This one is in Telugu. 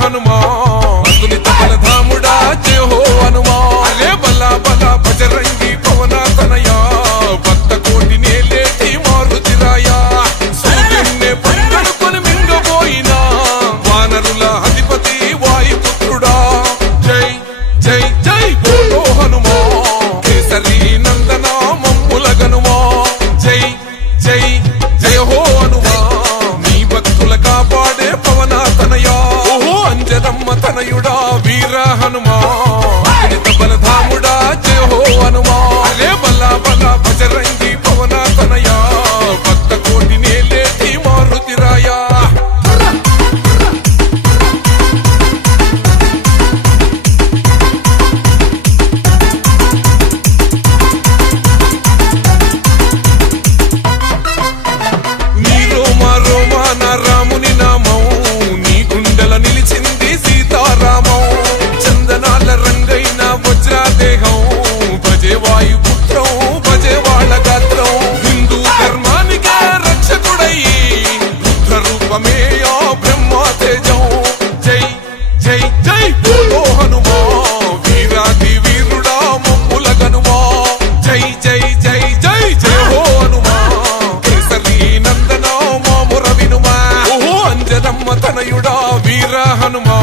హనుమా అతులిత బలధాముడా జయ హో హనుమా అరే బల బల బజరంగి పవన తనయా భక్త కోటి నేలేటి మారుతిరాయా సూర్యున్నే పక్కనుకొని మింగబోయినా వానరుల అధిపతి వాయుపుత్రుడా జై జై జై బోలో హనుమా కేసరి నందన మమ్ముల గనుమా జై జై జయ హో హనుమా నీ భక్తుల కాపాడే పవన తనయా ఓహో అంజనమ్మ తనయుడా వీర హనుమా అతులిత బలధాముడా జయ హో హనుమా అరే బల బల బజరంగి పవన తనయా భక్త కోటి నేలేటి మారుతిరాయా నీ రోమ రోమ నా రాముని నామం నీ గుండెల నిలిచింది సీతారామం చందనాల రంగైన వజ్రాదేహం భజే వాయుపుత్రం భజే వాళ్ళ గాత్రం హిందూ ధర్మానికే రక్షకుడయ్యి రుద్ర రూపమే ఆ బ్రహ్మ తేజం జై జై జై బోలో హనుమా వీరాది వీరుడా మమ్ముల గనుమా జై జై జై జై జయ హో హనుమా కేసరి నందన మాముర వినుమా ఓహో అంజనమ్మ తనయుడా వీర హనుమా